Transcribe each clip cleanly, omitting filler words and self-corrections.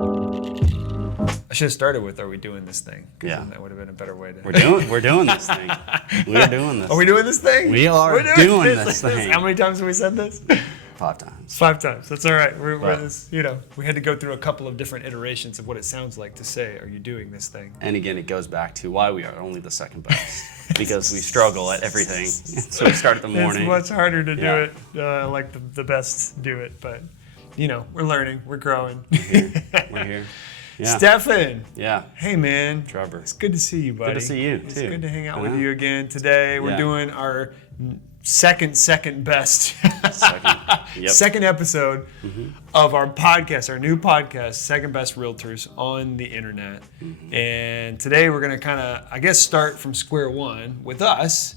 I should have started with, are we doing this thing? Yeah. That would have been a better way to... We're doing this thing. We're doing this. Are we doing this thing? We are doing this thing. How many times have we said this? 5 times. 5 times. That's all right. We're this, we had to go through a couple of different iterations of what it sounds like to say, are you doing this thing? And again, it goes back to why we are only the second best. Because we struggle at everything. So we start at the morning. It's much harder to do it like the best do it. But, we're learning. We're growing. We're here. Yeah. Stefan. Yeah. Hey, man. Trevor. It's good to see you, buddy. Good to see you, too. It's good to hang out with you again today. We're doing our second best second episode of our podcast, our new podcast, Second Best Realtors on the Internet. And today we're going to kind of, start from square one with us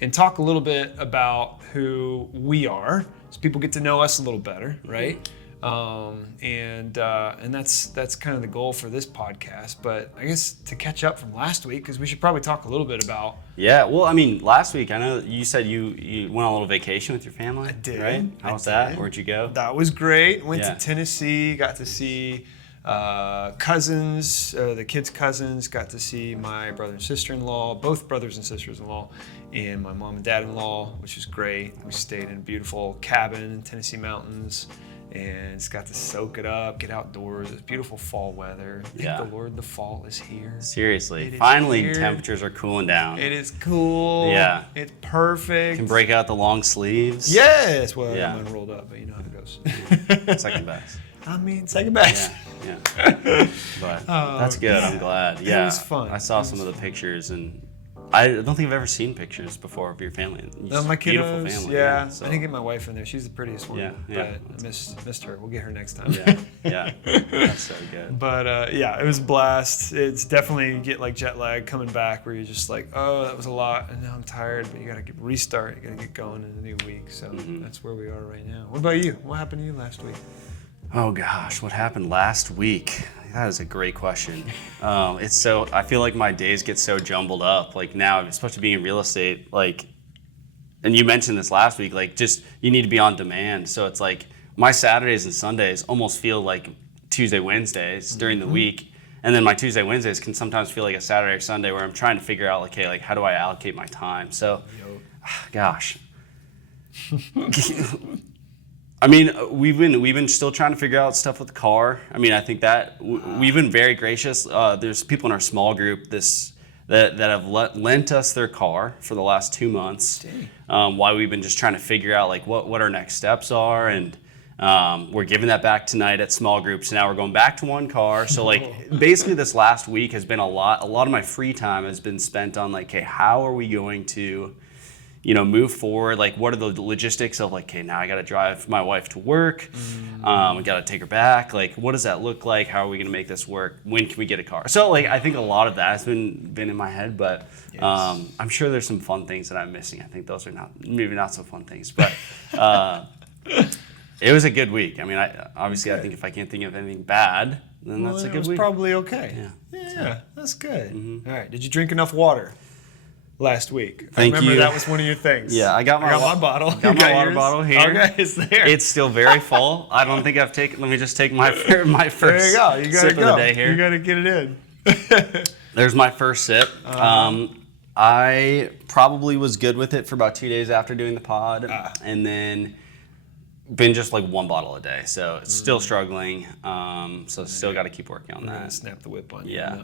and talk a little bit about who we are so people get to know us a little better, right? And that's kind of the goal for this podcast. But I guess to catch up from last week, because we should probably talk a little bit about. Yeah, well, I mean, last week I know you said you went on a little vacation with your family. I did. Right? How was that? Where'd you go? That was great. Went to Tennessee. Got to see cousins, the kids' cousins. Got to see my brother and sister-in-law, both brothers and sisters-in-law, and my mom and dad-in-law, which was great. We stayed in a beautiful cabin in Tennessee mountains. And just got to soak it up, get outdoors. It's beautiful fall weather. Thank the Lord, the fall is here. Seriously, finally temperatures are cooling down. It is cool. Yeah. It's perfect. Can break out the long sleeves. Yes. Well, I'm rolled up, but you know how it goes. Second best. I mean, second best. Yeah. But that's good. I'm glad. Yeah. It was fun. I saw some of the pictures, and I don't think I've ever seen pictures before of your family. My kiddos, beautiful family. Yeah. So. I didn't get my wife in there. She's the prettiest one. But I missed her. We'll get her next time. Yeah. That's so good. But it was a blast. It's definitely, you get like jet lag coming back where you're just like, oh, that was a lot, and now I'm tired. But you got to restart. You got to get going in a new week. So that's where we are right now. What about you? What happened to you last week? Oh gosh, what happened last week? That is a great question. I feel like my days get so jumbled up. Like now, especially being in real estate, and you mentioned this last week, you need to be on demand. So it's like my Saturdays and Sundays almost feel like Tuesday, Wednesdays during the week. And then my Tuesday, Wednesdays can sometimes feel like a Saturday or Sunday where I'm trying to figure out how do I allocate my time? So, gosh. I mean, we've been still trying to figure out stuff with the car. I mean, I think that we've been very gracious. There's people in our small group that have lent us their car for the last 2 months. While we've been just trying to figure out what our next steps are, and we're giving that back tonight at small groups. Now we're going back to one car. So basically this last week has been a lot of my free time has been spent on how are we going to move forward? What are the logistics of now I got to drive my wife to work. We got to take her back. What does that look like? How are we going to make this work? When can we get a car? So I think a lot of that has been in my head, but I'm sure there's some fun things that I'm missing. I think those are maybe not so fun things, but it was a good week. I mean, I think if I can't think of anything bad, then that's a good week. It was probably okay. Yeah, that's good. All right. Did you drink enough water last week? Thank you. I remember that was one of your things. Yeah, I got my bottle. Got my water bottle here. Okay, it's there. It's still very full. I don't think I've taken. Let me just take my first there you go. You gotta sip of the day here. You gotta get it in. There's my first sip. I probably was good with it for about 2 days after doing the pod, and then been just one bottle a day. So it's still struggling. So still got to keep working on that. Snap the whip on you. Yeah,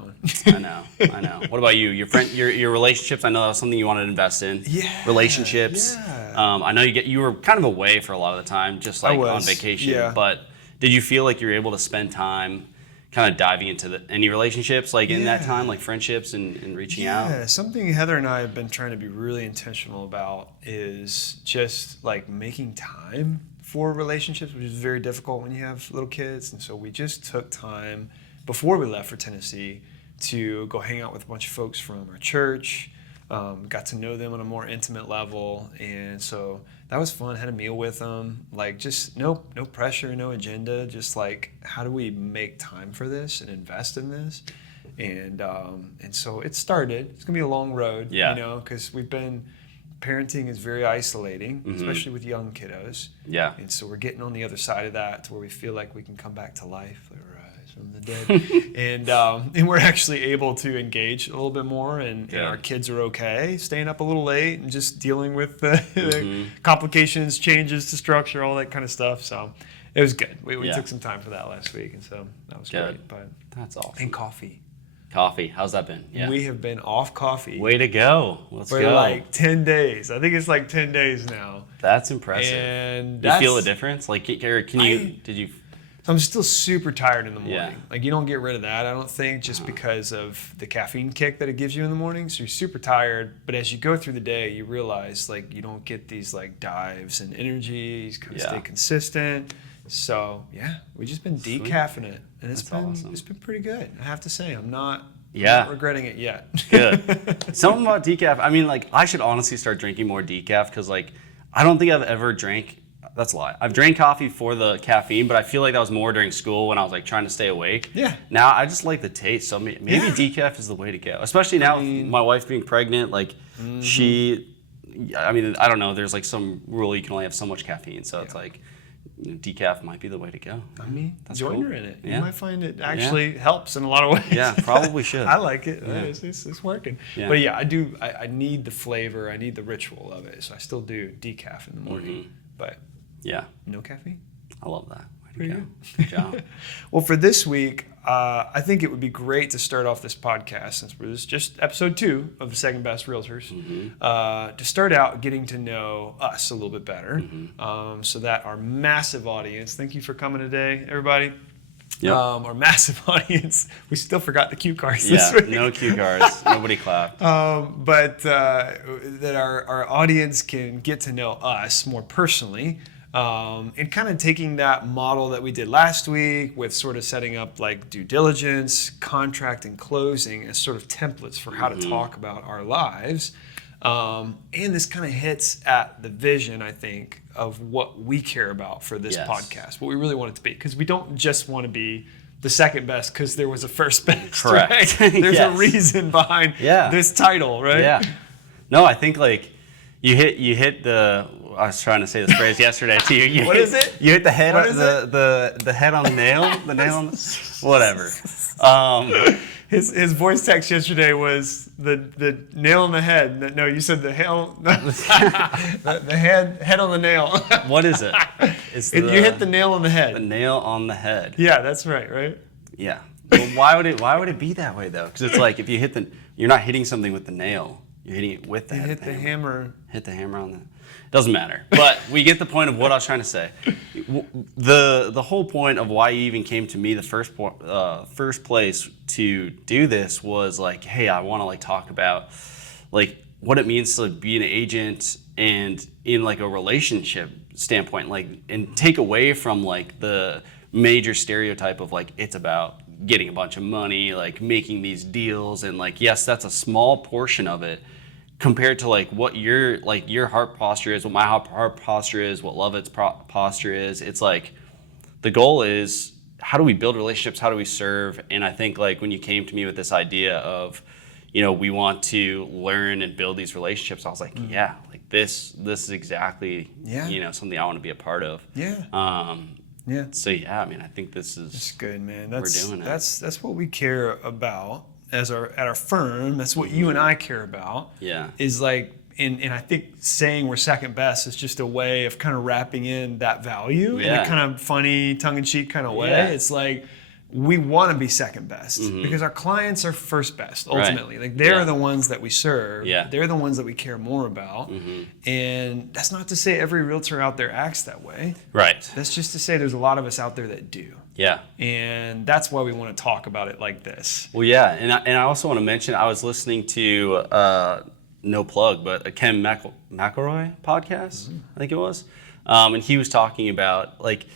I know. What about you? Your relationships? I know that was something you wanted to invest in. Yeah. Relationships. Yeah. I know you were kind of away for a lot of the time, just on vacation. Yeah. But did you feel like you were able to spend time kind of diving into any relationships in that time, friendships and reaching out? Yeah, something Heather and I have been trying to be really intentional about is just making time for relationships, which is very difficult when you have little kids. And so we just took time before we left for Tennessee to go hang out with a bunch of folks from our church, got to know them on a more intimate level. And so that was fun. Had a meal with them, just no pressure, no agenda, just how do we make time for this and invest in this? And so it started. It's gonna be a long road, because parenting is very isolating, especially with young kiddos. Yeah. And so we're getting on the other side of that to where we feel like we can come back to life. from the dead. And we're actually able to engage a little bit more, and our kids are okay staying up a little late and just dealing with the complications, changes to structure, all that kind of stuff. So it was good. We took some time for that last week, and so that was great. But that's awesome. And coffee. Coffee, how's that been? Yeah. We have been off coffee. Way to go. Let's for go. like 10 days. I think it's like 10 days now. That's impressive. And do you feel the difference? Like, did you? I'm still super tired in the morning. Yeah. Like, you don't get rid of that, I don't think, just because of the caffeine kick that it gives you in the morning. So you're super tired. But as you go through the day, you realize, like, you don't get these, like, dives in energy. You kind of stay consistent. So, we've just been decaffing it. And it's been pretty good. I have to say, I'm not regretting it yet. Good. Something about decaf. I mean, like, I should honestly start drinking more decaf because, like, I don't think I've ever drank. That's a lie. I've drank coffee for the caffeine, but I feel like that was more during school when I was like trying to stay awake. Yeah. Now I just like the taste, so maybe decaf is the way to go. Especially now with my wife being pregnant, like I don't know. There's like some rule you can only have so much caffeine, so it's like decaf might be the way to go. I mean, that's join cool. her in it. Yeah. You might find it actually helps in a lot of ways. Yeah, probably should. I like it. Yeah. It's working. Yeah. But yeah, I do. I need the flavor. I need the ritual of it. So I still do decaf in the morning. But no caffeine. I love that. Pretty good. Good job. Well, for this week, I think it would be great to start off this podcast, since this is just episode 2 of the Second Best Realtors, to start out getting to know us a little bit better, so that our massive audience, thank you for coming today, everybody. Yep. Our massive audience, we still forgot the cue cards this week. No cue cards. Nobody clapped. But that our audience can get to know us more personally. And kind of taking that model that we did last week with sort of setting up like due diligence, contract, and closing as sort of templates for how to talk about our lives. And this kind of hits at the vision, I think, of what we care about for this podcast, what we really want it to be. Because we don't just want to be the second best because there was a first best. Correct. Right? There's a reason behind this title, right? Yeah. No, I think like you hit the. I was trying to say this phrase yesterday to you. What is it? You hit the head on the head on the nail. The nail on whatever. His voice text yesterday was the nail on the head. No, you said the head on the nail. What is it? You hit the nail on the head. The nail on the head. Yeah, that's right? Yeah. Well, why would it be that way though? Because it's like if you you're not hitting something with the nail. You're hitting it with the head. Hit the hammer. Hit the hammer on the. Doesn't matter. But we get the point of what I was trying to say. The whole point of why you even came to me the first place to do this was like, hey, I want to like talk about like what it means to be an agent and in like a relationship standpoint, like and take away from like the major stereotype of like it's about getting a bunch of money, like making these deals, and like yes, that's a small portion of it. Compared to like what your heart posture is, what my heart posture is, what Lovett's posture is, it's like the goal is how do we build relationships, how do we serve? And I think like when you came to me with this idea of, we want to learn and build these relationships, I was like, like this is exactly something I want to be a part of. Yeah. So I mean I think this is it's good, man. We're doing it. That's what we care about. At our firm, that's what you and I care about. Yeah. Is like, and I think saying we're second best is just a way of kind of wrapping in that value in a kind of funny, tongue-in-cheek kind of way. Yeah. It's like we want to be second best because our clients are first best ultimately. Right. Like they're the ones that we serve. Yeah. They're the ones that we care more about. And that's not to say every realtor out there acts that way. Right. That's just to say there's a lot of us out there that do. Yeah. And that's why we want to talk about it like this. Well, yeah. And I also want to mention, I was listening to, no plug, but a Ken McElroy podcast, I think it was. And he was talking about like,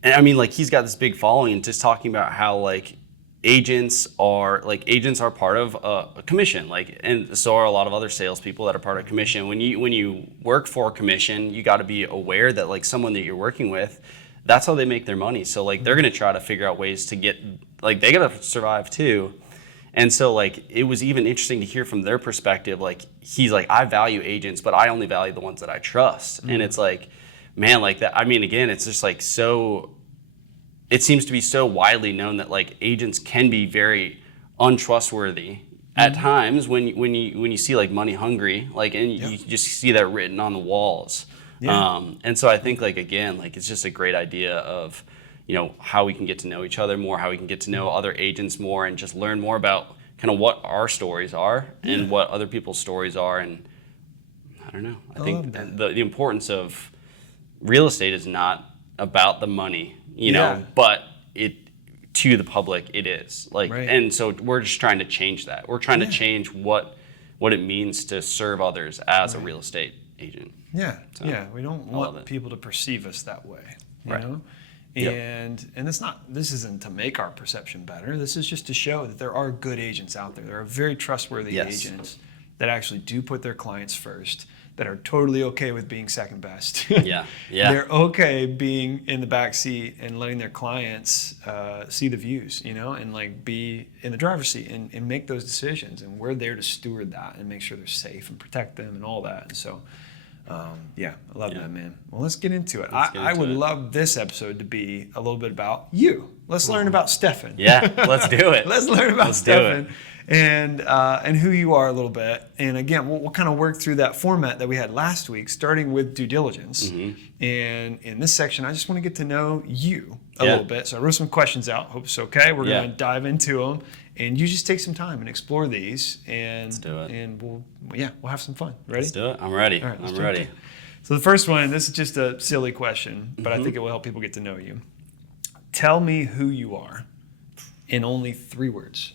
and I mean, like he's got this big following and just talking about how like agents are part of a commission, like, and so are a lot of other salespeople that are part of commission. When you work for commission, you got to be aware that like someone that you're working with, that's how they make their money. So like they're gonna try to figure out ways to get, like they gotta survive too. And so like it was even interesting to hear from their perspective. Like he's like, I value agents, but I only value the ones that I trust. And it's like, man, like that. I mean, again, it's just like so. it seems to be so widely known that like agents can be very untrustworthy at times when you see like money hungry, like, and you just see that written on the walls. And so I think like, again, like it's just a great idea of, how we can get to know each other more, how we can get to know other agents more, and just learn more about kind of what our stories are and what other people's stories are. And I don't know, I think the importance of real estate is not about the money, but to the public it is, like, and so we're just trying to change that. We're trying to change what it means to serve others as a real estate agent. We don't want people to perceive us that way, you know. And this isn't to make our perception better. This is just to show that there are good agents out there. There are very trustworthy agents that actually do put their clients first, that are totally okay with being second best. They're okay being in the back seat and letting their clients see the views, and like be in the driver's seat and make those decisions. And we're there to steward that and make sure they're safe and protect them and all that. And so, I love that, man. Well, let's get into it. I would love this episode to be a little bit about you. Let's learn about Stefan. Yeah, let's do it. Let's learn about Stefan. And who you are a little bit. And again, we'll kind of work through that format that we had last week, starting with due diligence. And in this section, I just want to get to know you a little bit. So I wrote some questions out. Hope it's okay. We're going to dive into them. And you just take some time and explore these. And let's do it. And we'll have some fun. Ready? Let's do it. I'm ready. All right, I'm ready. So the first one, this is just a silly question, but I think it will help people get to know you. Tell me who you are in only 3 words.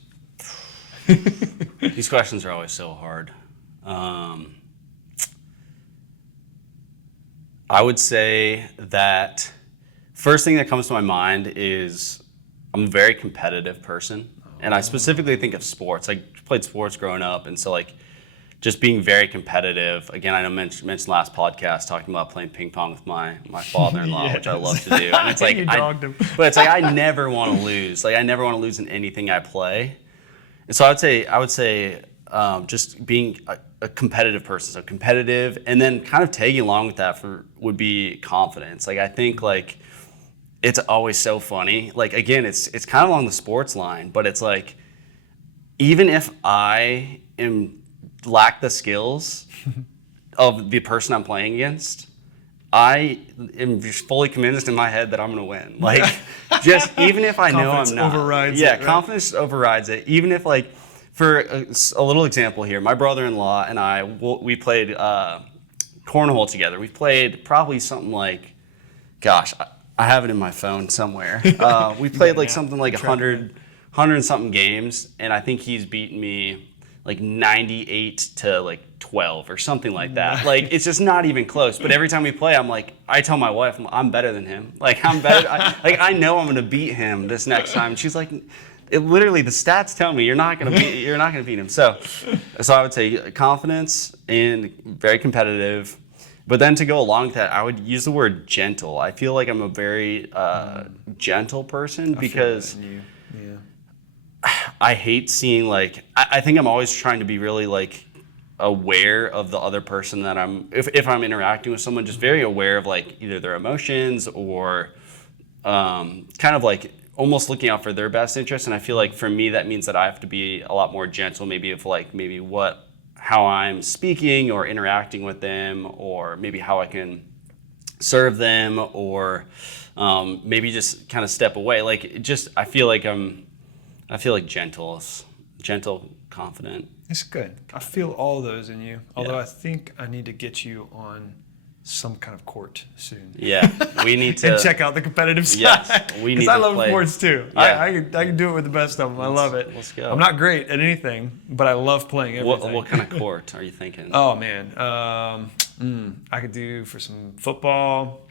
These questions are always so hard. I would say that first thing that comes to my mind is I'm a very competitive person. And I specifically think of sports. I played sports growing up, and so like just being very competitive. Again, I know mentioned last podcast talking about playing ping pong with my father-in-law, which I love to do. And it's like but it's like I never want to lose. Like I never want to lose in anything I play. And so I would say just being a competitive person, so competitive, and then kind of tagging along with that would be confidence. Like I think like it's always so funny. Like again, it's kind of along the sports line, but it's like even if I lack the skills of the person I'm playing against, I am just fully convinced in my head that I'm going to win. Like, just even if I know I'm not. Overrides it, right? Confidence overrides it. Even if, like, for a little example here, my brother-in-law and I, we played cornhole together. We've played probably something like, gosh, I have it in my phone somewhere. We played like something like 100 and something games, and I think he's beaten me like 98 to like 12 or something like that. Like it's just not even close. But every time we play, I'm like, I tell my wife, I'm better than him. Like I'm better. I know I'm gonna beat him this next time. She's like, literally the stats tell me you're not gonna beat him. So I would say confidence and very competitive. But then to go along with that, I would use the word gentle. I feel like I'm a very gentle person because I hate seeing like, I think I'm always trying to be really like aware of the other person that if I'm interacting with someone, just very aware of like either their emotions or kind of like almost looking out for their best interest. And I feel like for me, that means that I have to be a lot more gentle, maybe how I'm speaking or interacting with them, or maybe how I can serve them, or maybe just kind of step away. Like I feel like gentle, confident. It's good. I feel all those in you. Although I think I need to get you on some kind of court soon. Yeah, we need to and check out the competitive side. Yes, we need to I love play. sports too. Yeah. I can do it with the best of them. I love it. Let's go. I'm not great at anything, but I love playing everything. What kind of court are you thinking? Oh man, I could do for some football.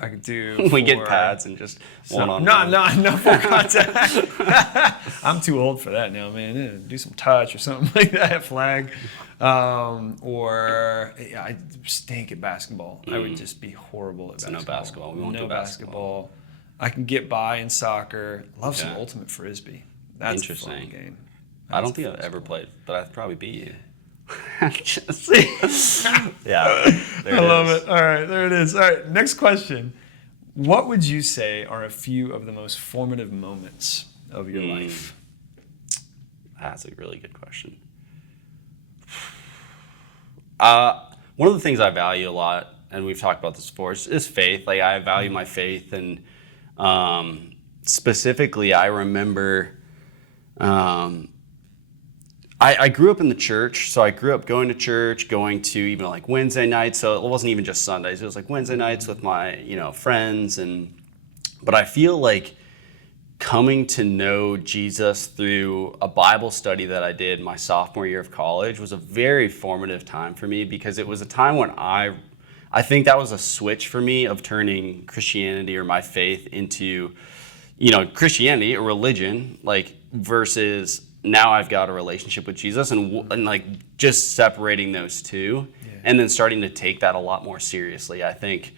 I could do. We get pads and just one-on-one. No full contact. I'm too old for that now, man. Yeah, do some touch or something like that, flag. I stink at basketball. I would just be horrible at basketball. No basketball. We won't do basketball. I can get by in soccer. Love some ultimate frisbee. That's interesting. A fun game. I don't think I've ever played, but I'd probably beat you. Yeah, I love it. All right, there it is. All right, next question. What would you say are a few of the most formative moments of your life? That's a really good question. One of the things I value a lot, and we've talked about this before, is faith. Like, I value my faith, and specifically, I remember I grew up in the church, so I grew up going to church, going to even like Wednesday nights. So it wasn't even just Sundays; it was like Wednesday nights with my friends. But I feel like coming to know Jesus through a Bible study that I did my sophomore year of college was a very formative time for me, because it was a time when I think that was a switch for me of turning Christianity or my faith into, Christianity, a religion, like, versus now I've got a relationship with Jesus, and like just separating those two, and then starting to take that a lot more seriously. I think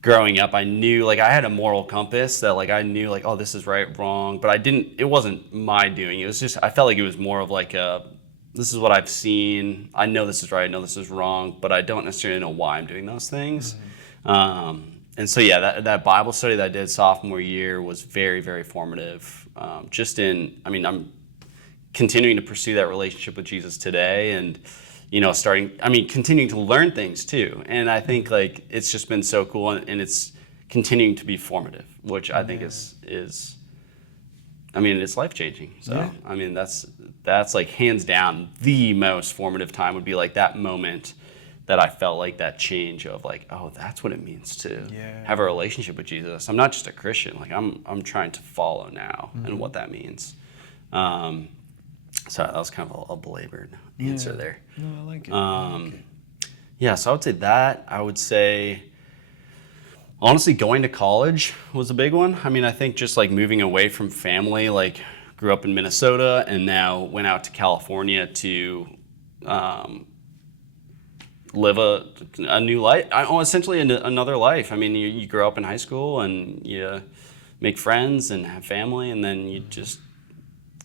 growing up, I knew, like, I had a moral compass that, like, I knew, like, oh, this is right, wrong, but it wasn't my doing. It was just, I felt like it was more of like this is what I've seen. I know this is right, I know this is wrong, but I don't necessarily know why I'm doing those things. And so, yeah, that Bible study that I did sophomore year was very, very formative. I'm continuing to pursue that relationship with Jesus today, and continuing to learn things too. And I think, like, it's just been so cool, and it's continuing to be formative, which I think is it's life-changing. So, that's like hands down the most formative time would be like that moment that I felt like that change of like, oh, that's what it means to have a relationship with Jesus. I'm not just a Christian, like I'm trying to follow now, and what that means. So that was kind of a belabored answer there. No, I like it. Yeah, so I would say that. I would say, honestly, going to college was a big one. I mean, I think just like moving away from family, like grew up in Minnesota and now went out to California to live a new life, essentially another life. I mean, you grow up in high school and you make friends and have family, and then you just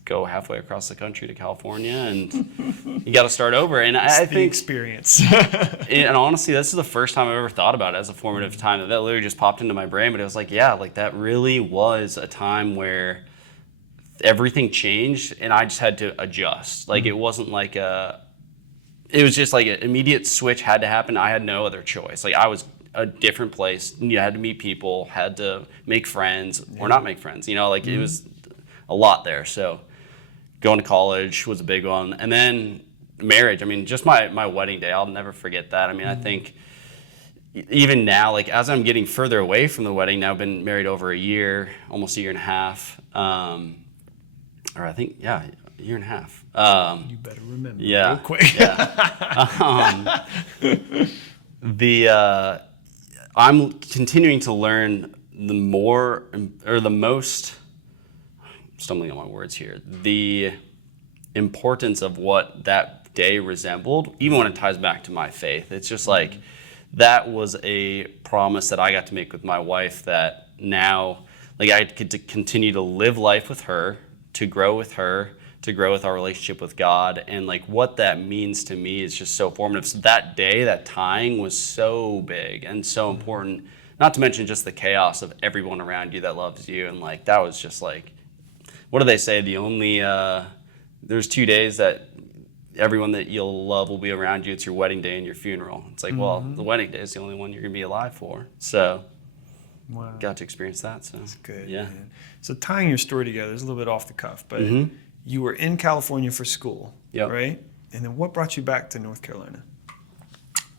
go halfway across the country to California, and you got to start over. And I think experience. And honestly, this is the first time I've ever thought about it as a formative time. That literally just popped into my brain. But it was like, yeah, like that really was a time where everything changed, and I just had to adjust. Like it wasn't like it was just like an immediate switch had to happen. I had no other choice. Like I was a different place. You had to meet people, had to make friends or not make friends. It was a lot there. So going to college was a big one. And then marriage. I mean, just my wedding day, I'll never forget that. I mean, I think even now, like as I'm getting further away from the wedding, now I've been married over a year, almost a year and a half. Or I think, a year and a half. You better remember real quick. I'm continuing to learn the most, I'm stumbling on my words here, the importance of what that day resembled, even when it ties back to my faith. It's just like, that was a promise that I got to make with my wife, that now, like I get to continue to live life with her, to grow with her, to grow with our relationship with God. And like what that means to me is just so formative. So that day, that tying was so big and so important, not to mention just the chaos of everyone around you that loves you. And like, that was just like, what do they say? The only, there's 2 days that everyone that you'll love will be around you. It's your wedding day and your funeral. It's like, well, the wedding day is the only one you're going to be alive for. So got to experience that. So that's good. Yeah. Man. So tying your story together is a little bit off the cuff, but you were in California for school, right? And then what brought you back to North Carolina?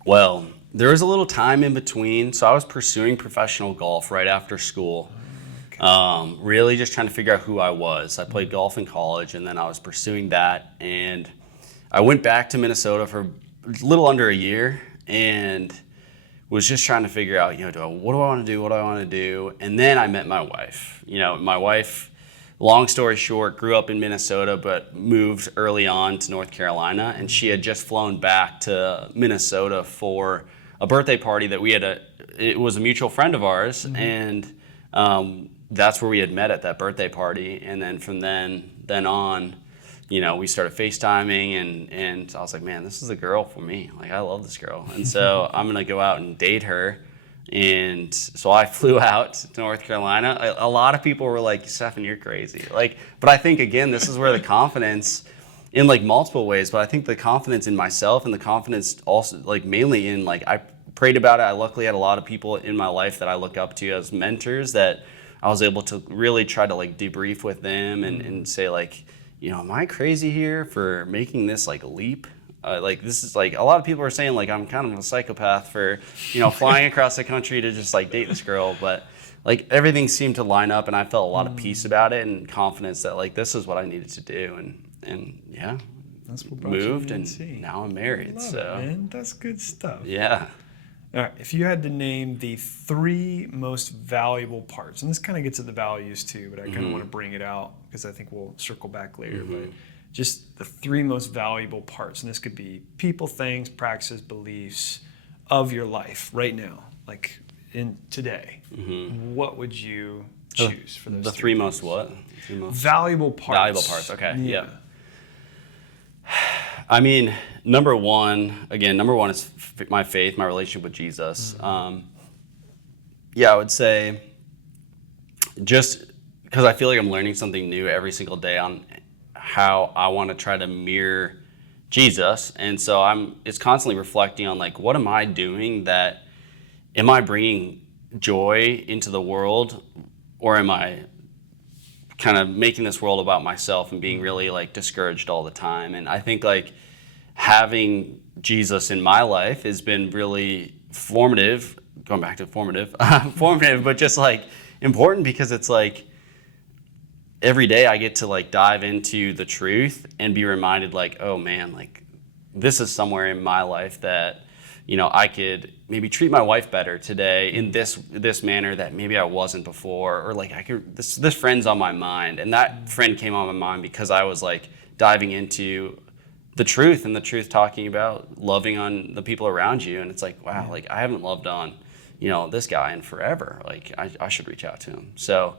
Well, there was a little time in between. So I was pursuing professional golf right after school. Really just trying to figure out who I was. I played golf in college, and then I was pursuing that. And I went back to Minnesota for a little under a year and was just trying to figure out, what do I want to do? What do I want to do? And then I met my wife. My wife, long story short, grew up in Minnesota, but moved early on to North Carolina. And she had just flown back to Minnesota for a birthday party that we had. It was a mutual friend of ours. And that's where we had met, at that birthday party. And then from then on, we started FaceTiming, and I was like, man, this is a girl for me. Like, I love this girl. And so I'm going to go out and date her And so I flew out to North Carolina. A lot of people were like, Stefan, you're crazy. Like, but I think, again, this is where the confidence in like multiple ways, but I think the confidence in myself and the confidence also like mainly in like, I prayed about it. I luckily had a lot of people in my life that I look up to as mentors that I was able to really try to like debrief with them and say like, am I crazy here for making this like leap? Like this is like a lot of people are saying like I'm kind of a psychopath for flying across the country to just like date this girl, but like everything seemed to line up and I felt a lot of peace about it and confidence that like this is what I needed to do and yeah, that's what brought moved you to and UNC. now I'm married. Love so it, man. That's good stuff. Yeah. All right, if you had to name the 3 most valuable parts, and this kind of gets at the values too, but I kind of want to bring it out because I think we'll circle back later, but just the 3 most valuable parts, and this could be people, things, practices, beliefs of your life right now, like in today. What would you choose for those The 3 most things? what? 3 most Valuable parts. valuable parts. Okay. Yeah. Yep. I mean, number one is my faith, my relationship with Jesus. I would say just because I feel like I'm learning something new every single day on how I want to try to mirror Jesus. And so it's constantly reflecting on like, what am I doing am I bringing joy into the world, or am I kind of making this world about myself and being really like discouraged all the time? And I think like having Jesus in my life has been really formative, going back to formative, but just like important because it's like every day I get to like dive into the truth and be reminded like, oh man, like this is somewhere in my life that, I could maybe treat my wife better today in this manner that maybe I wasn't before, or like this friend's on my mind, and that friend came on my mind because I was like diving into the truth, and the truth talking about loving on the people around you, and it's like, wow, like I haven't loved on, this guy in forever. Like I should reach out to him. So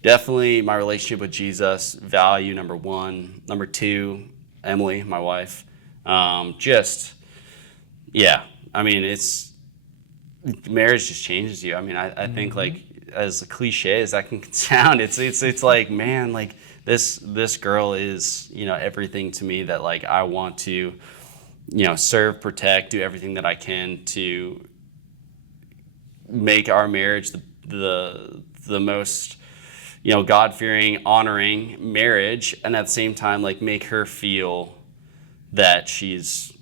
definitely my relationship with Jesus, value number 1. Number 2, Emily, my wife. I mean, marriage just changes you. I mean, I think like as cliche as that can sound, it's like, man, like this girl is, everything to me that like I want to, serve, protect, do everything that I can to make our marriage the most, God-fearing, honoring marriage, and at the same time like make her feel that she's,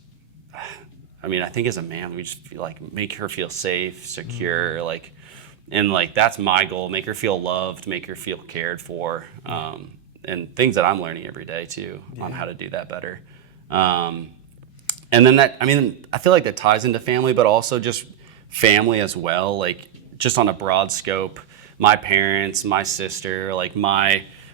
I think as a man, we just feel like make her feel safe, secure, like, and like that's my goal. Make her feel loved, make her feel cared for, and things that I'm learning every day too on how to do that better. And then I feel like that ties into family, but also just family as well. Like just on a broad scope, my parents, my sister, like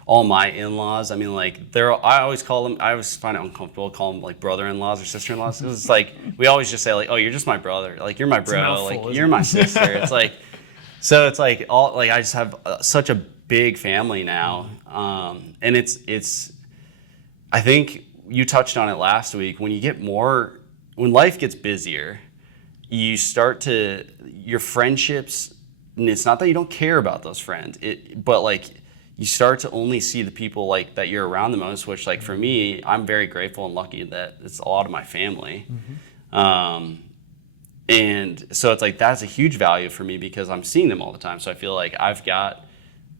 all my in-laws. I mean, like I always find it uncomfortable to call them like brother-in-laws or sister-in-laws. It's like we always just say like, oh, you're just my brother, like you're my bro, like you're my sister. It's like, so it's like all like I just have such a big family now, and it's. I think you touched on it last week. When life gets busier, you start to your friendships. And it's not that you don't care about those friends, but like you start to only see the people like that you're around the most, which like for me, I'm very grateful and lucky that it's a lot of my family. And so it's like, that's a huge value for me because I'm seeing them all the time. So I feel like I've got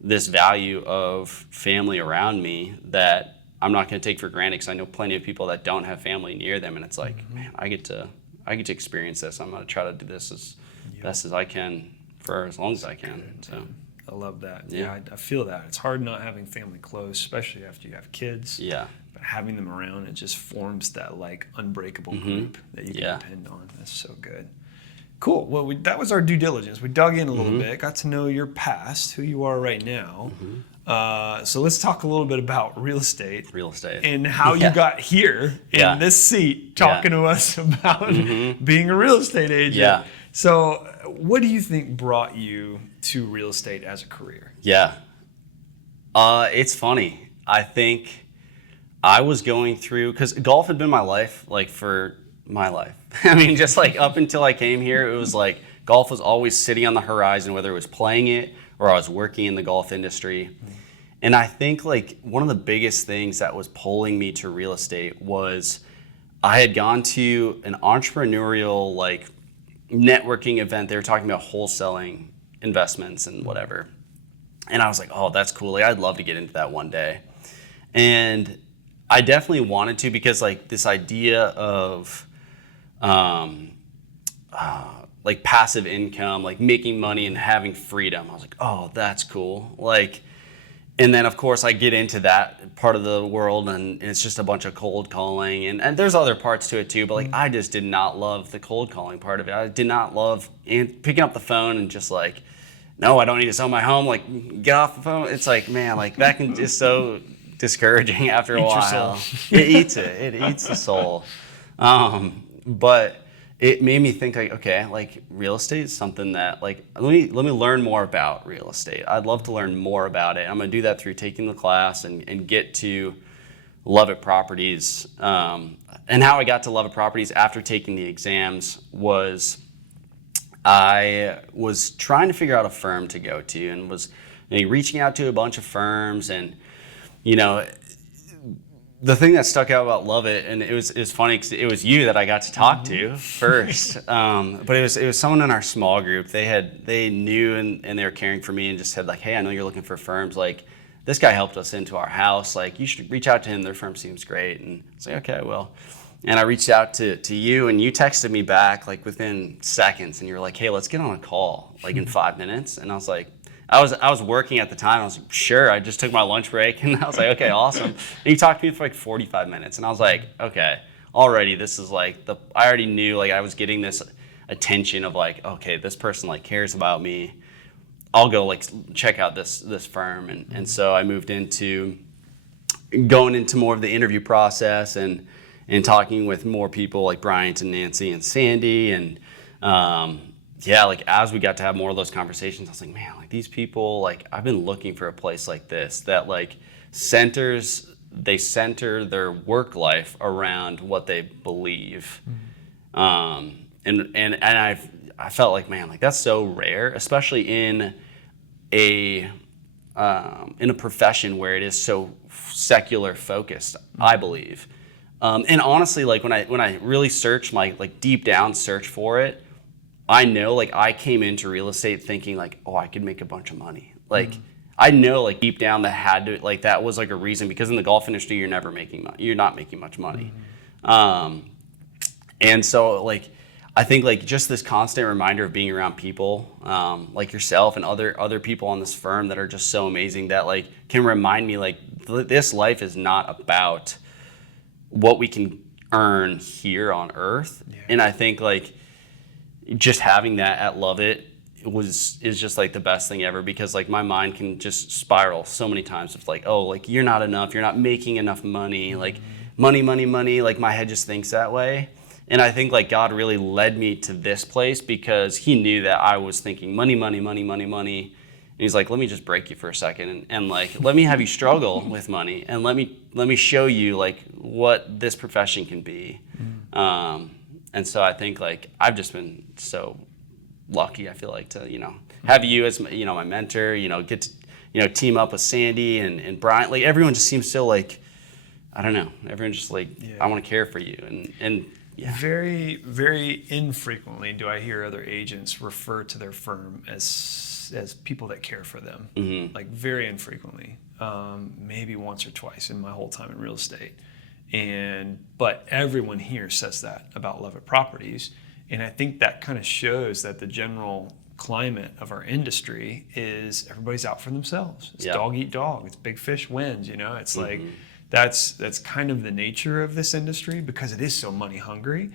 this value of family around me that I'm not going to take for granted, because I know plenty of people that don't have family near them. And it's like, man, I get to experience this. I'm going to try to do this as best as I can for as long as I can. So I love that. Yeah, I feel that. It's hard not having family close, especially after you have kids. Yeah. But having them around, it just forms that like unbreakable group that you can depend on. That's so good. Cool. Well, that was our due diligence. We dug in a little bit, got to know your past, who you are right now. So let's talk a little bit about real estate. And how you got here in this seat talking to us about being a real estate agent. Yeah. So what do you think brought you to real estate as a career? Yeah. It's funny. I think I was going through, because golf had been my life, like for my life. I mean, just like up until I came here, it was like golf was always sitting on the horizon, whether it was playing it or I was working in the golf industry. And I think like one of the biggest things that was pulling me to real estate was I had gone to an entrepreneurial like networking event. They were talking about wholesaling investments and whatever. And I was like, oh, that's cool. Like, I'd love to get into that one day. And I definitely wanted to, because like this idea of like passive income, like making money and having freedom, I was like, oh, that's cool. Like, and then of course I get into that part of the world and it's just a bunch of cold calling, and there's other parts to it too, but like I just did not love the cold calling part of it. I did not love picking up the phone and just like, no, I don't need to sell my home. Like, get off the phone. It's like, man, like that can just so discouraging after a while. It eats it. It eats the soul. But it made me think like, okay, like real estate is something that like, let me learn more about real estate. I'd love to learn more about it. I'm going to do that through taking the class and get to Love It Properties. And how I got to Love It Properties after taking the exams was I was trying to figure out a firm to go to, and was reaching out to a bunch of firms. And the thing that stuck out about Love It, and it was funny because it was you that I got to talk to first, but it was someone in our small group. They knew and they were caring for me and just said like, hey, I know you're looking for firms. Like, this guy helped us into our house. Like, you should reach out to him. Their firm seems great. And I was like, okay, I will. And I reached out to you, and you texted me back like within seconds, and you were like, hey, let's get on a call like in 5 minutes. And I was like, I was working at the time. I was like, sure. I just took my lunch break, and I was like, okay, awesome. And you talked to me for like 45 minutes, and I was like, okay, already this is like I already knew like I was getting this attention of like, okay, this person like cares about me. I'll go like check out this firm. And so I moved into going into more of the interview process and talking with more people like Bryant and Nancy and Sandy. And like as we got to have more of those conversations, I was like, man, like these people, like I've been looking for a place like this that like center their work life around what they believe. And I felt like, man, like that's so rare, especially in a profession where it is so secular focused, I believe. And honestly, like when I really search my like deep down search for it, I know like I came into real estate thinking like, oh, I could make a bunch of money. Like I know like deep down that was like a reason, because in the golf industry you're never making money. You're not making much money. And so like I think like just this constant reminder of being around people like yourself and other people on this firm that are just so amazing, that like can remind me like this life is not about what we can earn here on earth. Yeah. And I think like just having that at Love It is just like the best thing ever, because like my mind can just spiral so many times of like, oh, like you're not enough, you're not making enough money, like money, like my head just thinks that way. And I think like God really led me to this place because he knew that I was thinking money. And he's like, let me just break you for a second and like, let me have you struggle with money, and let me show you like what this profession can be. And so I think like I've just been so lucky, I feel like, to, have you as, my mentor, get to, team up with Sandy and Brian. Like everyone just seems so like, I don't know, everyone just like, I want to care for you. And yeah. Very, very infrequently do I hear other agents refer to their firm as people that care for them. Like very infrequently, maybe once or twice in my whole time in real estate. But everyone here says that about Love It Properties. And I think that kind of shows that the general climate of our industry is everybody's out for themselves. It's dog eat dog. It's big fish wins, It's like that's kind of the nature of this industry because it is so money hungry.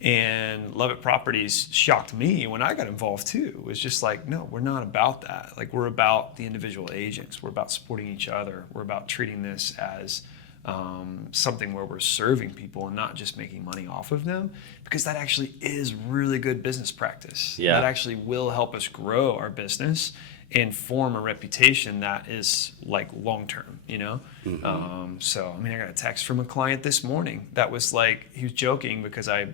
And Love It Properties shocked me when I got involved too. It was just like, no, we're not about that. Like, we're about the individual agents. We're about supporting each other. We're about treating this as something where we're serving people and not just making money off of them, because that actually is really good business practice. Yeah. That actually will help us grow our business and form a reputation that is like long-term, So, I mean, I got a text from a client this morning that was like, he was joking because I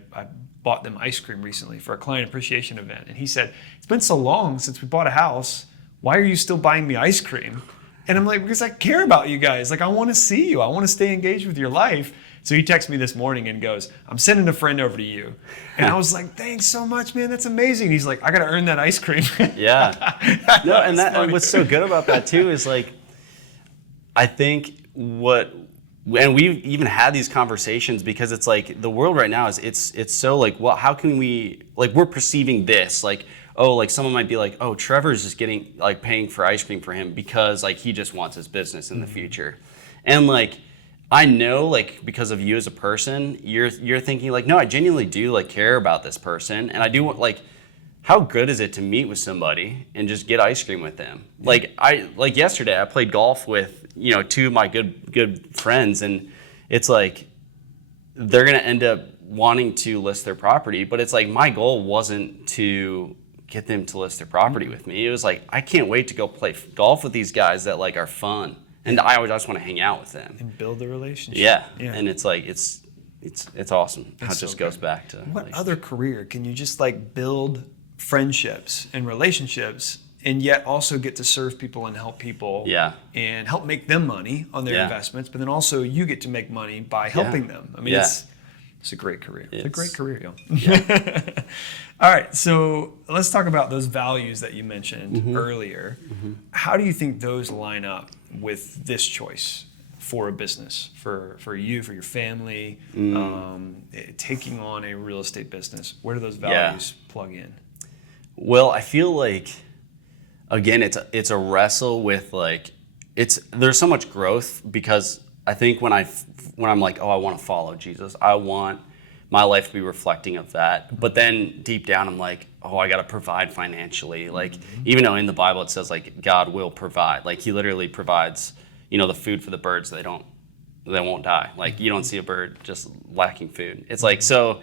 bought them ice cream recently for a client appreciation event. And he said, it's been so long since we bought a house. Why are you still buying me ice cream? And I'm like, because I care about you guys. Like, I want to see you. I want to stay engaged with your life. So he texts me this morning and goes, I'm sending a friend over to you. And I was like, thanks so much, man. That's amazing. He's like, I got to earn that ice cream. Yeah. No, and what's so good about that too is like, I think and we've even had these conversations because it's like the world right now is it's so like, well, how can we, like, we're perceiving this like, oh, like someone might be like, oh, Trevor's just getting like paying for ice cream for him because like he just wants his business in the future. And like, I know like because of you as a person, you're thinking like, no, I genuinely do like care about this person. And I do want like, how good is it to meet with somebody and just get ice cream with them? Like yesterday I played golf with, two of my good friends, and it's like they're gonna end up wanting to list their property, but it's like my goal wasn't to get them to list their property with me. It was like, I can't wait to go play golf with these guys that like are fun, and I just want to hang out with them and build the relationship. Yeah. And it's like it's awesome how it That's just so goes good. back to What like, other career can you just like build friendships and relationships and yet also get to serve people and help people and help make them money on their investments, but then also you get to make money by helping them. I mean, it's a great career. It's a great career, yo. Yeah. All right, so let's talk about those values that you mentioned earlier. How do you think those line up with this choice for a business, for you, for your family, taking on a real estate business? Where do those values plug in? Well, I feel like, again, it's a wrestle with like, there's so much growth because I think when I'm like, oh, I want to follow Jesus, I want my life to be reflecting of that. But then deep down, I'm like, oh, I got to provide financially. Like, even though in the Bible it says like God will provide, like He literally provides, the food for the birds. They won't die. Like, you don't see a bird just lacking food. It's like, so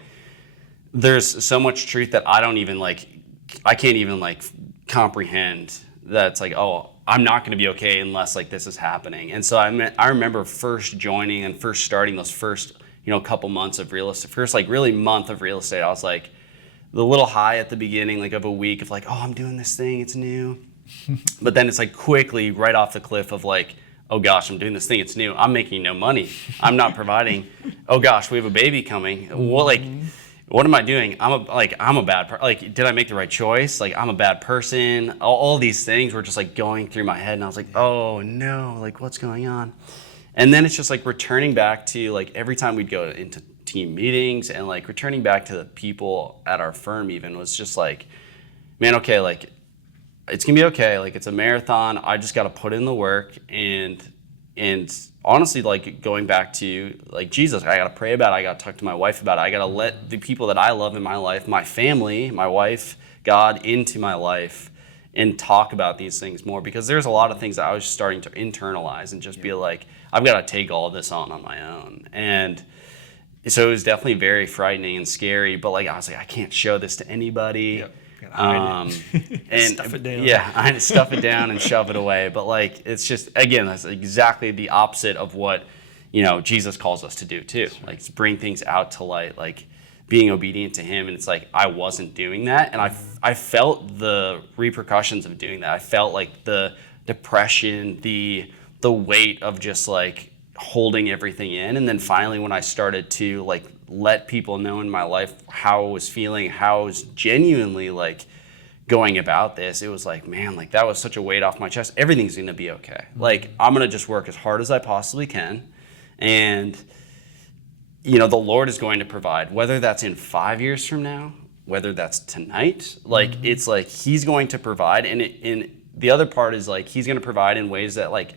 there's so much truth that I can't even like comprehend that it's like, oh, I'm not going to be okay unless like this is happening. And so I remember first joining and first starting those first, couple months of real estate, first like really month of real estate. I was like the little high at the beginning, like of a week of like, oh, I'm doing this thing, it's new. But then it's like quickly right off the cliff of like, oh gosh, I'm doing this thing, it's new. I'm making no money. I'm not providing. Oh gosh, we have a baby coming. What am I doing? I'm a bad person. Like, did I make the right choice? Like, I'm a bad person. All these things were just like going through my head, and I was like, oh no, like what's going on? And then it's just like returning back to like every time we'd go into team meetings and like returning back to the people at our firm even was just like, man, okay, like it's gonna be okay. Like it's a marathon. I just got to put in the work and honestly, like going back to like Jesus, I got to pray about it. I got to talk to my wife about it. I got to let the people that I love in my life, my family, my wife, God into my life and talk about these things more, because there's a lot of things that I was starting to internalize and just be like, I've got to take all of this on my own. And so it was definitely very frightening and scary, but like I was like, I can't show this to anybody. Yep. And stuff it down. Yeah, I had to stuff it down and shove it away. But like, it's just, again, that's exactly the opposite of what, Jesus calls us to do too. Like to bring things out to light, like being obedient to Him. And it's like, I wasn't doing that. And I felt the repercussions of doing that. I felt like the depression, the weight of just like holding everything in. And then finally, when I started to like let people know in my life how I was feeling, how I was genuinely like going about this, it was like, man, like that was such a weight off my chest. Everything's gonna be okay. Like I'm gonna just work as hard as I possibly can, and the Lord is going to provide, whether that's in 5 years from now, whether that's tonight. Like it's like He's going to provide, and the other part is like He's going to provide in ways that like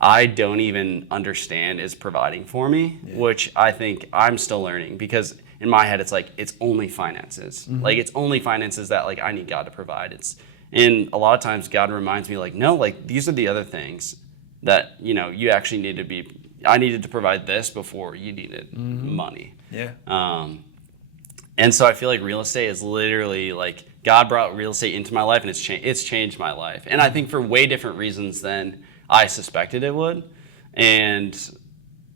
I don't even understand is providing for me, which I think I'm still learning, because in my head, it's like, it's only finances. Like, it's only finances that, like, I need God to provide. And a lot of times God reminds me, like, no, like, these are the other things that, you actually need to be, I needed to provide this before you needed money. Yeah. And so I feel like real estate is literally, like, God brought real estate into my life, and it's changed my life. And I think for way different reasons than I suspected it would. And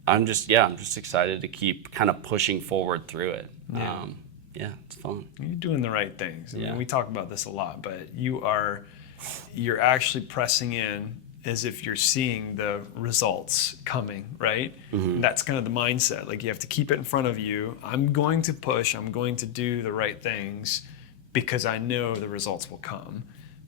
I'm just excited to keep kind of pushing forward through it. Yeah. Yeah, it's fun. You're doing the right things. I Yeah. mean, we talk about this a lot, but you're actually pressing in as if you're seeing the results coming, right? And that's kind of the mindset. Like, you have to keep it in front of you. I'm going to push, I'm going to do the right things because I know the results will come.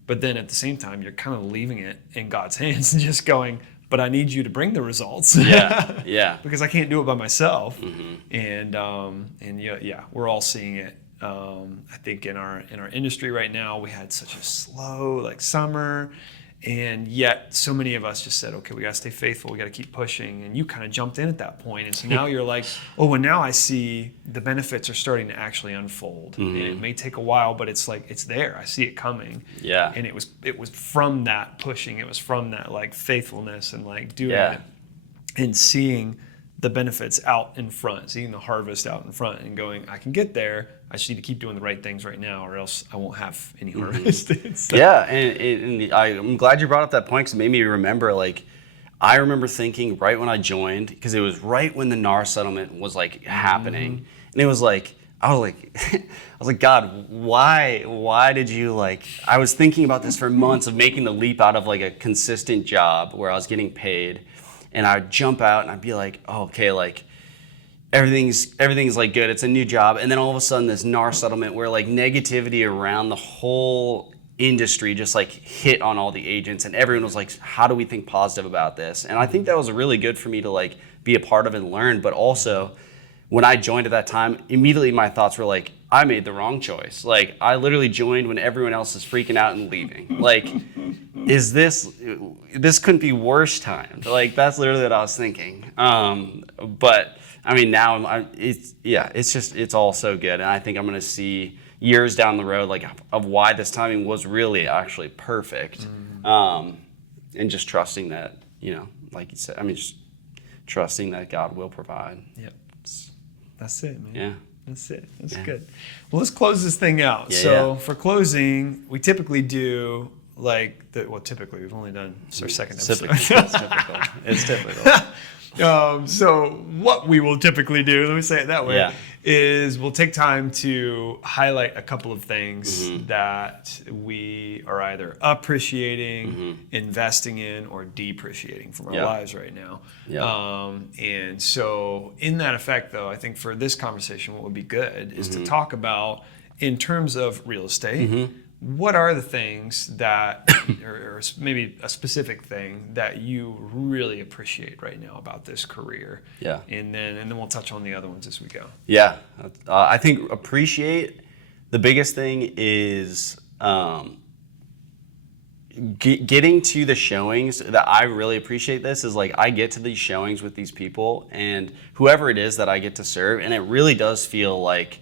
But then at the same time, you're kind of leaving it in God's hands and just going, but I need you to bring the results. Yeah, yeah. Because I can't do it by myself. And yeah, we're all seeing it. I think in our industry right now, we had such a slow like summer, and yet so many of us just said, okay, we got to stay faithful. We got to keep pushing. And you kind of jumped in at that point. And so now you're like, oh, and now I see the benefits are starting to actually unfold. And it may take a while, but it's like, it's there. I see it coming. Yeah. And it was from that pushing. It was from that like faithfulness and like doing Yeah. it and seeing the benefits out in front, seeing the harvest out in front and going, I can get there. I just need to keep doing the right things right now or else I won't have any harvest. So, Yeah, and I'm glad you brought up that point because it made me remember, like, I remember thinking right when I joined, because it was right when the NAR settlement was, like, happening. And it was like, I was like, God, why did you, like, I was thinking about this for months of making the leap out of, like, a consistent job where I was getting paid. And I'd jump out and I'd be like, oh, okay, like, everything's like good. It's a new job. And then all of a sudden this NAR settlement where like negativity around the whole industry just like hit on all the agents and everyone was like, how do we think positive about this? And I think that was really good for me to like be a part of and learn. But also when I joined at that time, immediately my thoughts were like, I made the wrong choice. Like I literally joined when everyone else is freaking out and leaving. Like, this couldn't be worse timed. Like that's literally what I was thinking. But I mean, now it's all so good. And I think I'm going to see years down the road, like of why this timing was really actually perfect. And just trusting that, like you said, I mean, just trusting that God will provide. Yep. That's it, man. Yeah. That's it. That's good. Well, let's close this thing out. Yeah, For closing, we typically do typically we've only done it's our second episode. It's typical. So what we will typically do, let me say it that way, is we'll take time to highlight a couple of things that we are either appreciating, investing in, or depreciating from our lives right now. And so in that effect, though, I think for this conversation, what would be good is to talk about, in terms of real estate, what are the things that, or maybe a specific thing that you really appreciate right now about this career? Yeah. And then we'll touch on the other ones as we go. Yeah. I think appreciate, the biggest thing is getting to the showings. That I really appreciate this is like I get to these showings with these people and whoever it is that I get to serve, and it really does feel like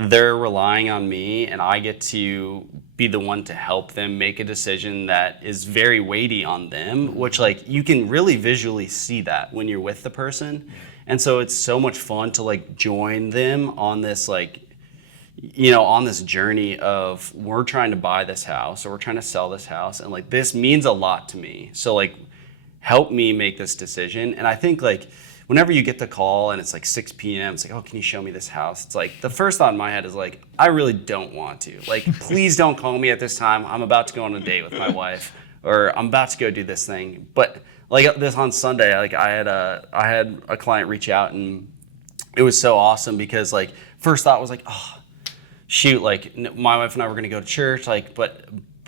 they're relying on me and I get to be the one to help them make a decision that is very weighty on them, which like you can really visually see that when you're with the person. And so it's so much fun to like join them on this like, on this journey of we're trying to buy this house or we're trying to sell this house and like this means a lot to me. So like help me make this decision. And I think like whenever you get the call and it's like 6 p.m., it's like, oh, can you show me this house? It's like, the first thought in my head is like, I really don't want to. Like, please don't call me at this time. I'm about to go on a date with my wife, or I'm about to go do this thing. But like this on Sunday, like I had a client reach out and it was so awesome because like first thought was like, oh, shoot, like my wife and I were gonna go to church, like, but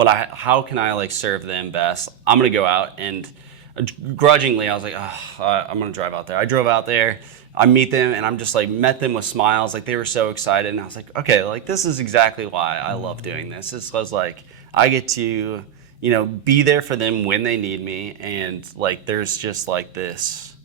how can I like serve them best? I'm gonna go out and grudgingly, I was like, I'm going to drive out there. I drove out there. I meet them, and I'm just like, met them with smiles. Like, they were so excited. And I was like, okay, like, this is exactly why I love doing this. This was like, I get to, be there for them when they need me. And, like, there's just like this,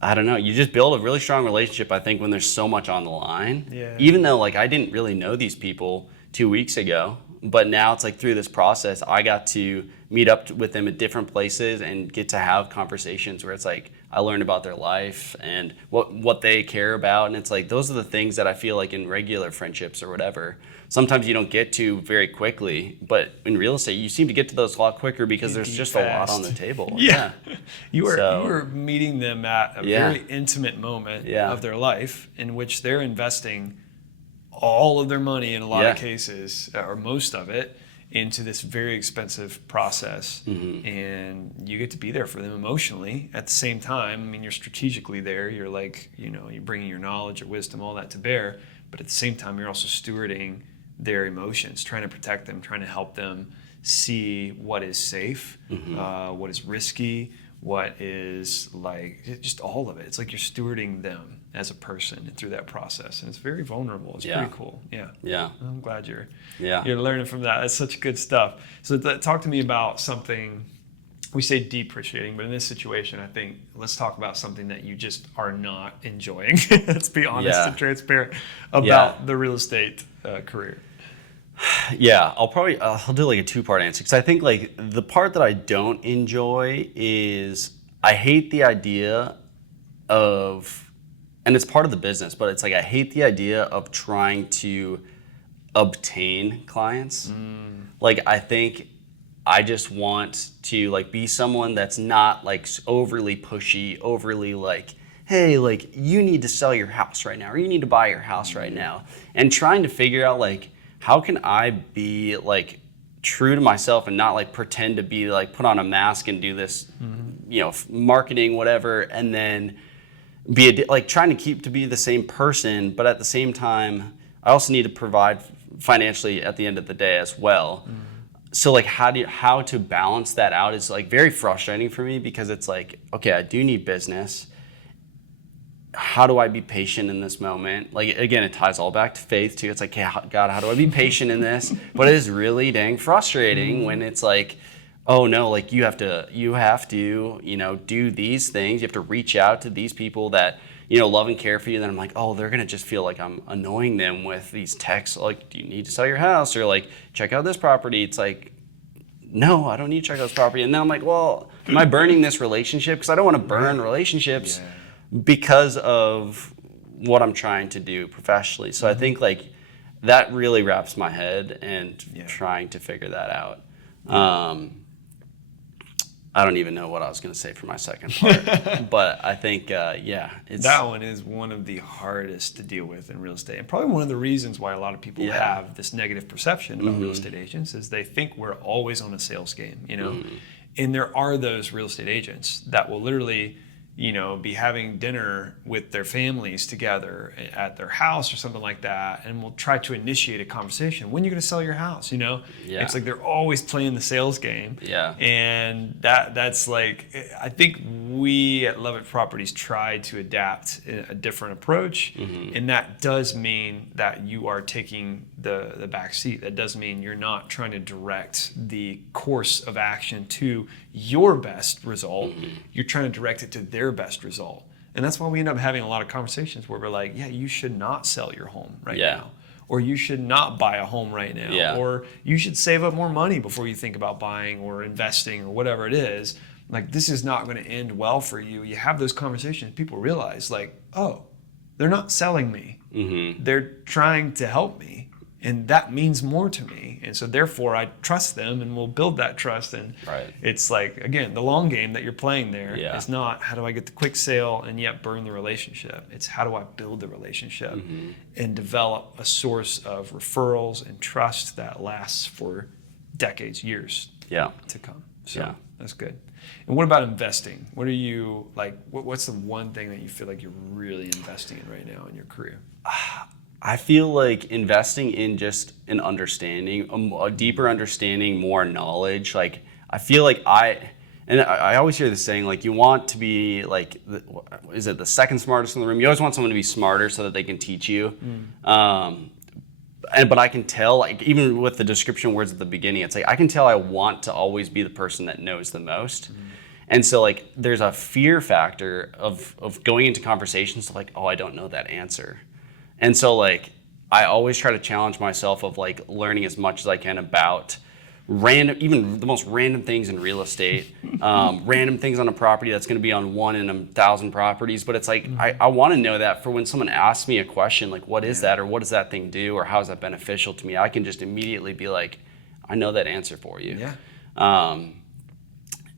I don't know. You just build a really strong relationship, I think, when there's so much on the line. Yeah. Even though, like, I didn't really know these people 2 weeks ago. But now it's like through this process, I got to meet up with them at different places and get to have conversations where it's like I learned about their life and what they care about. And it's like those are the things that I feel like in regular friendships or whatever, sometimes you don't get to very quickly. But in real estate, you seem to get to those a lot quicker because there's just a lot on the table. Yeah. You were meeting them at a very intimate moment of their life in which they're investing all of their money in a lot of Yeah. cases, or most of it, into this very expensive process. And you get to be there for them emotionally at the same time. I mean, you're strategically there. You're like, you're bringing your knowledge, your wisdom, all that to bear. But at the same time, you're also stewarding their emotions, trying to protect them, trying to help them see what is safe, what is risky, what is like, just all of it. It's like you're stewarding them as a person through that process, and it's very vulnerable. It's pretty cool. Yeah. I'm glad you're Yeah. learning from that. That's such good stuff. So talk to me about something. We say depreciating, but in this situation, I think let's talk about something that you just are not enjoying. Let's be honest and transparent about the real estate career. Yeah, I'll do like a two-part answer, because I think like the part that I don't enjoy is I hate the idea of, and it's part of the business, but it's like I hate the idea of trying to obtain clients. Like I think I just want to like be someone that's not like overly pushy, overly like, hey, like you need to sell your house right now, or you need to buy your house right now, and trying to figure out like, how can I be like true to myself and not like pretend to be like put on a mask and do this, marketing, whatever, and then be like trying to keep to be the same person, but at the same time, I also need to provide financially at the end of the day as well. So like how to balance that out is like very frustrating for me, because it's like, okay, I do need business. How do I be patient in this moment? Like, again, it ties all back to faith too. It's like, hey, God, how do I be patient in this? But it is really dang frustrating when it's like, oh no, like you have to, do these things. You have to reach out to these people that, love and care for you. Then I'm like, oh, they're going to just feel like I'm annoying them with these texts. Like, do you need to sell your house? Or like, check out this property. It's like, no, I don't need to check out this property. And then I'm like, well, am I burning this relationship? Because I don't want to burn relationships. Yeah. Because of what I'm trying to do professionally. So I think like that really wraps my head, and trying to figure that out. I don't even know what I was going to say for my second part, but I think, that one is one of the hardest to deal with in real estate, and probably one of the reasons why a lot of people have this negative perception about real estate agents is they think we're always on a sales game, and there are those real estate agents that will literally be having dinner with their families together at their house or something like that, and we'll try to initiate a conversation. When are you going to sell your house? It's like they're always playing the sales game. And that's like, I think we at Love It Properties try to adapt a different approach, and that does mean that you are taking the back seat. That does mean you're not trying to direct the course of action to your best result. You're trying to direct it to their best result. And that's why we end up having a lot of conversations where we're like, yeah, you should not sell your home right now. Or you should not buy a home right now. Or you should save up more money before you think about buying or investing or whatever it is. Like, this is not going to end well for you. You have those conversations. People realize like, oh, they're not selling me. They're trying to help me. And that means more to me. And so therefore I trust them, and we'll build that trust. And it's like, again, the long game that you're playing there is not how do I get the quick sale and yet burn the relationship. It's how do I build the relationship and develop a source of referrals and trust that lasts for decades, years to come. So that's good. And what about investing? What are you like, what's the one thing that you feel like you're really investing in right now in your career? I feel like investing in just an understanding, a deeper understanding, more knowledge. Like, I feel like I always hear this saying, like, you want to be like, is it the second smartest in the room? You always want someone to be smarter so that they can teach you. But I can tell, like, even with the description words at the beginning, it's like, I can tell I want to always be the person that knows the most. And so like, there's a fear factor of going into conversations like, oh, I don't know that answer. And so like, I always try to challenge myself of like learning as much as I can about even the most random things in real estate, random things on a property that's going to be on 1 in 1,000 properties. But it's like, I want to know that for when someone asks me a question, like, what is that? Or what does that thing do? Or how is that beneficial to me? I can just immediately be like, I know that answer for you.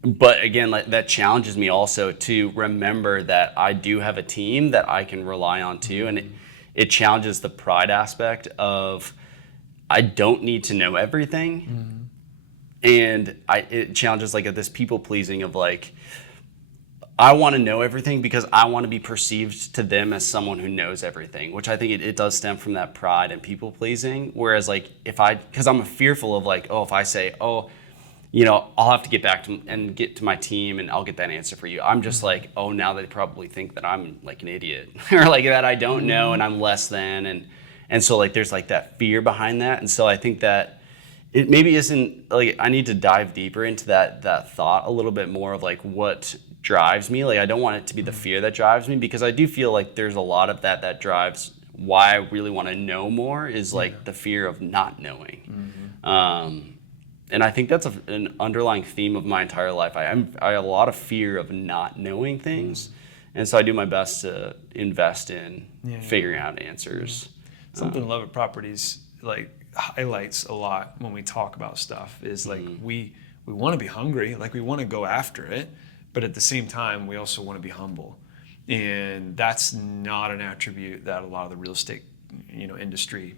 But again, like, that challenges me also to remember that I do have a team that I can rely on too. And it challenges the pride aspect of I don't need to know everything. And it challenges like this people pleasing of like, I want to know everything because I want to be perceived to them as someone who knows everything, which I think it does stem from that pride and people pleasing. Whereas like because I'm fearful of like, oh, if I say, oh, you know, I'll have to get back to and get to my team and I'll get that answer for you. I'm just like, oh, now they probably think that I'm like an idiot or like that I don't know and I'm less than. And so like there's like that fear behind that. And so I think that it maybe isn't like I need to dive deeper into that thought a little bit more of like what drives me. Like I don't want it to be the fear that drives me, because I do feel like there's a lot of that drives why I really want to know more is like the fear of not knowing. And I think that's an underlying theme of my entire life. I have a lot of fear of not knowing things, and so I do my best to invest in figuring out answers. Something Love It Properties like highlights a lot when we talk about stuff is like we want to be hungry, like we want to go after it, but at the same time we also want to be humble, and that's not an attribute that a lot of the real estate industry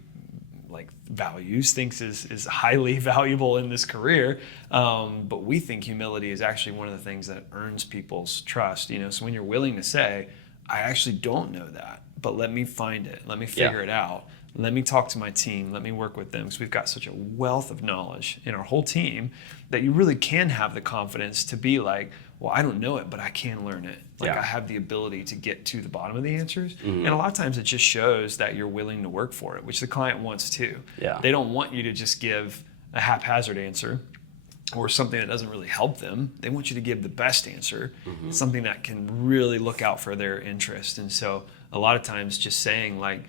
like values, thinks is highly valuable in this career, but we think humility is actually one of the things that earns people's trust. So when you're willing to say, I actually don't know that, but let me find it, let me figure it out, let me talk to my team, let me work with them, because we've got such a wealth of knowledge in our whole team that you really can have the confidence to be like, well, I don't know it, but I can learn it. Like I have the ability to get to the bottom of the answers. And a lot of times it just shows that you're willing to work for it, which the client wants too. They don't want you to just give a haphazard answer or something that doesn't really help them. They want you to give the best answer, something that can really look out for their interest. And so a lot of times just saying like,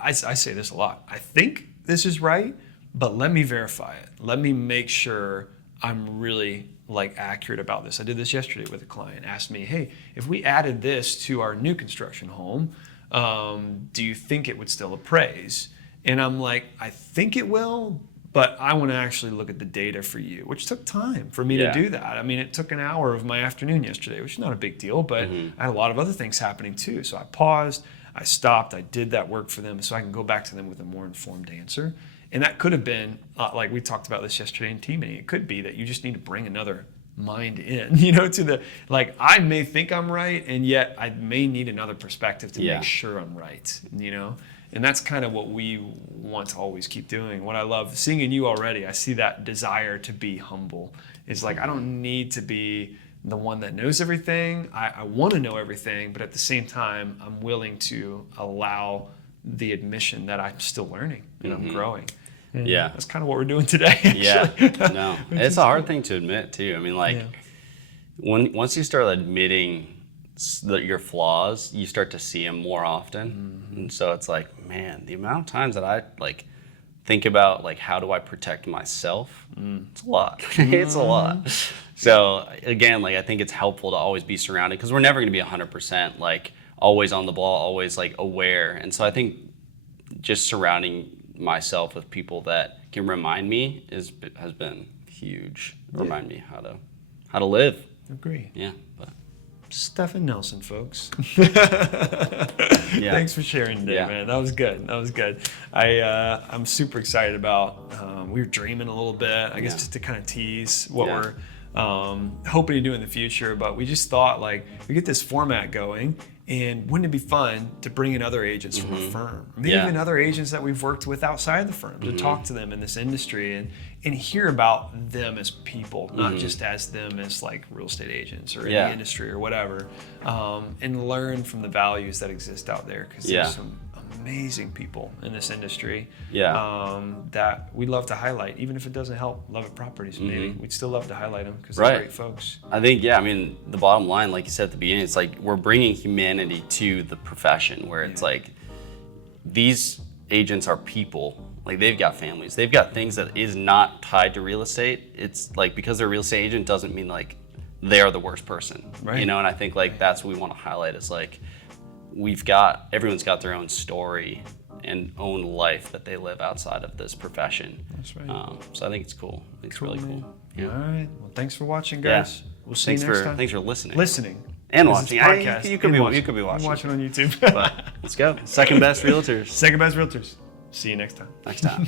I say this a lot, I think this is right, but let me verify it. Let me make sure I'm really like accurate about this. I did this yesterday with a client, asked me, hey, if we added this to our new construction home, do you think it would still appraise? And I'm like, I think it will, but I want to actually look at the data for you, which took time for me to do that. I mean, it took an hour of my afternoon yesterday, which is not a big deal, but I had a lot of other things happening too. So I paused, I stopped, I did that work for them so I can go back to them with a more informed answer. And that could have been, like we talked about this yesterday in team meeting, it could be that you just need to bring another mind in, to the, like, I may think I'm right, and yet I may need another perspective to make sure I'm right, And that's kind of what we want to always keep doing. What I love seeing in you already, I see that desire to be humble. It's like, I don't need to be the one that knows everything. I want to know everything, but at the same time, I'm willing to allow the admission that I'm still learning and I'm growing. And that's kind of what we're doing today. No, it's a hard thing to admit too. I mean, like once you start admitting your flaws, you start to see them more often. And so it's like, man, the amount of times that I like think about like, how do I protect myself? It's a lot. It's a lot. So again, like I think it's helpful to always be surrounded, because we're never going to be 100% like always on the ball, always like aware. And so I think just surrounding myself with people that can remind me has been huge. Remind me how to live. Agree. Yeah. But Stefan Nelson, folks. Thanks for sharing today, man. That was good. I'm super excited about. We were dreaming a little bit, I guess, just to kind of tease what we're hoping to do in the future. But we just thought like we get this format going. And wouldn't it be fun to bring in other agents from a firm, maybe even other agents that we've worked with outside the firm, to talk to them in this industry and hear about them as people, not just as them as like real estate agents or in the industry or whatever, and learn from the values that exist out there, because there's some amazing people in this industry that we love to highlight. Even if it doesn't help Love It Properties, maybe we'd still love to highlight them because they're great folks. I think, I mean, the bottom line, like you said at the beginning, it's like we're bringing humanity to the profession, where it's like these agents are people. Like they've got families, they've got things that is not tied to real estate. It's like because they're a real estate agent doesn't mean like they are the worst person, And I think like that's what we want to highlight is like everyone's got their own story and own life that they live outside of this profession. That's right. So I think it's cool. It's really cool. Yeah. All right. Well, thanks for watching, guys. We'll see you next time. Thanks for listening. Listening. And watching. Podcast. You could be watching. I'm watching on YouTube. Let's go. Second best realtors. Second best realtors. See you next time. Next time.